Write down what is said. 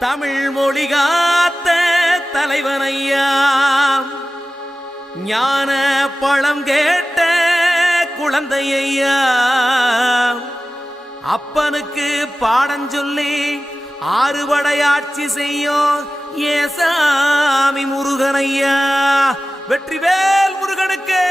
தமிழ் மொழி காத்த தலைவனையா, ஞான பழம் கேட்ட குழந்தையா, அப்பனுக்கு பாடம் சொல்லி ஆறுபடையாட்சி செய்யும் ஏசாமி முருகனையா. வெற்றிவேல் முருகனுக்கு.